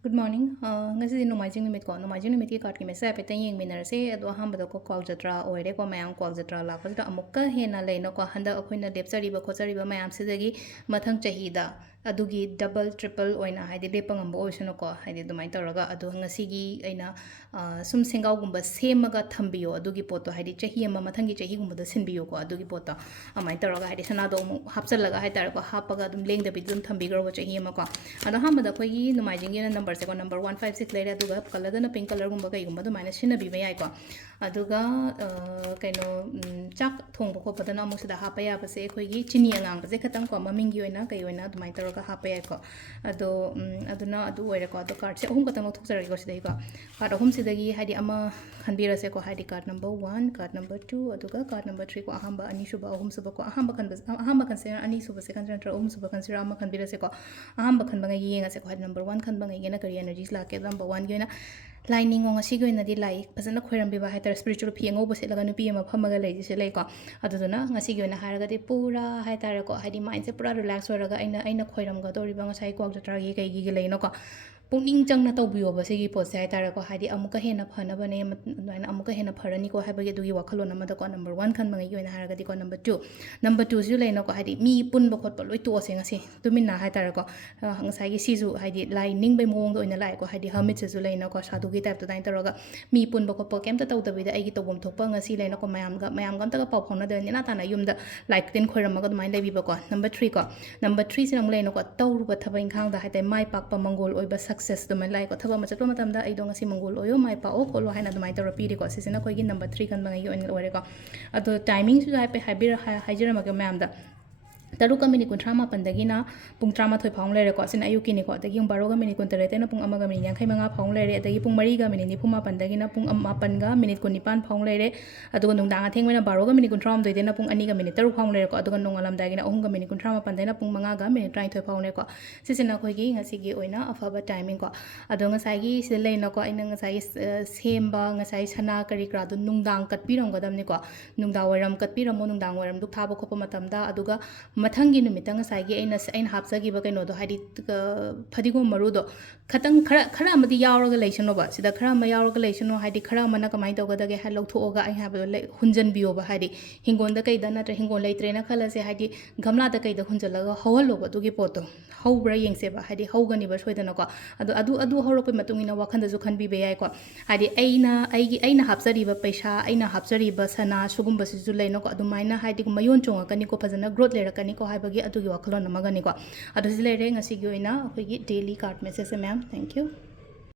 Good morning. Ngasi Nomaijing Numit ko. Nomaijing Numit ki card ki message pe tayeng minarase ado hambado ko kwal jatra oire ko mayam kwal jatra lapasda amukka hena leino ko handa akoina lepsari ba khosari ba mayam sidagi mathang chahida adugi double triple oina haidi lepangam bo oisano ko haidi dumai tawraga adu ngasi gi aina sum sengau gumba semaga thambiyo adugi poto haidi chahi ama mathangi chahi gumba da sinbiyo ko adugi poto amai tawraga haidi sanado mu hapsalaga haidar ko hapaga dum lengda bi dum thambigro ko chahi ama ko ado hambada ko gi Nomaijing gi number se ko number 156 leire aduga color da na pink color gumba kai gumba dumai na sinna bi ba yai ko aduga kaino chak thong ko pada na amusida hapa ya base ko gi chini angang base khatang ko maming gi oina kai oina dumai tawraga hapa ya ko ado aduna adu oire ko ado card se ahum katang thok jara ko sidai ko card ahum sidagi haidi ama khanbira se ko haidi card number 1 card number 2 aduga card number 3 ko ahamba ani suba ahum suba ko ahamba kan se ani suba se kan tra ahum suba kan sira ama khanbira se ko ahamba khan bangai yenga se ko haidi number 1 khan bangai gena kari energies la ke number 1 gi oina lining ngong asi goina di lai pasana khoiram bi ba haiter spiritual phiengo bo se laga nu pi ama phamaga lai ji se lai ko aduduna ngasi goina haraga di pura haitar ko haidi mind se pura relax horaga aina khoiram ga dori ba ngasai kwak jatra gi kai gi lai no ko पुनिंग चंगना तौबियो बसेगी पोसे हाइतारे को हाइदी अमुका हेना फनबने नोइन अमुका हेना फरनी को हाइबगे दुगी वखलो नमदा को number 1 खन मंगी योना हारगदी को number 2 सु लेनो को हाइदी मी पुन बखोत लोइ तोसे ngasi तुमिना हाइतारे को ngसागी सिजु हाइदी लाई निंग बे मोंग दो इन लाई को हाइदी हमित से लेनो को साधु की टाइप तो दाइन तरगा मी पुन बखोत प केम त तौ दबिदा आइगी तोबम थोकप ngasi लेनो को मयाम गम तक पाउ फौना दनि ना ताना युम द लाइक दिन खोरमगा दुमाइन लेबी बको नंबर 3 को नंबर 3 से नंग लेनो को तौरु ब थबा इंखांग दा हाइते माइ पाक प मंगोल ओइबा सक्सेस दो मैं लाइक थबा मचत मतमदा आई दोंग सी मंगोल ओयो माइ पाओ कोलो हाइना दुमाइ तौर पीरे को सिजना कोइगी नंबर 3 खन मंगी ओइन ओरे को अदो टाइमिंग सु हाइपे हाइजरमगे मैम दा तरुक मिनिट कुंथ्रा मापनदगिना पुंग 13 फाउंग लेरे को सिन अयुकिनि को अदगी बारोगा मिनिट कुंतरेतेना पुंग अमगा मिनिट 85 फाउंग लेरे अदगी पुंग मरीगा मिनिट 95 पुंग 8 मिनिट 19 फाउंग लेरे अदुगा नुंदांग अथेंगवेना बारोगा मिनिट 13 देना पुंग 2 मिनिट 3 फाउंग लेरे को अदुगा नोंगालमदागिना 3 मिनिट 18 देना पुंग 5 मिनिट 23 फाउंग लेरे को सिसिना खोइगी ngasiगी ओइना अफबा टाइमिंग को अदो ngsaigi sida leina ko aina ngasai semba ngasai sana kari kra du nungdang katpiram gadamni ko nungda wairam katpiramo nungdang wairam duk thaba khopa matamda aduga mathanggi numitang ngsaigi aina hapsagi ba kaino do haidi phadigo maru do khatang khara amadi yawraga leisano ba sida khara ma yawraga leisano haidi khara mana kamai tawgadage ha lokthoga ai ha ba hunjan biyo ba haidi hingon da kai da na hingon leitre na khala se haidi gamla da kai da hunjalaga hawalo ba dugi poto hawbra yengse ba haidi hawgani ba soidana ko adu hawrok pe matungina wakhanda ju khan bi be yai ko haidi aina hapsari ba paisa aina hapsari ba sana sugum ba su leino ko adumaina haidi mayon chonga kani ko phajana growth lera kani ko haibagi adugi wakhalon namagani ko adu silere ngasi gi oina akogi daily card message ma'am thank you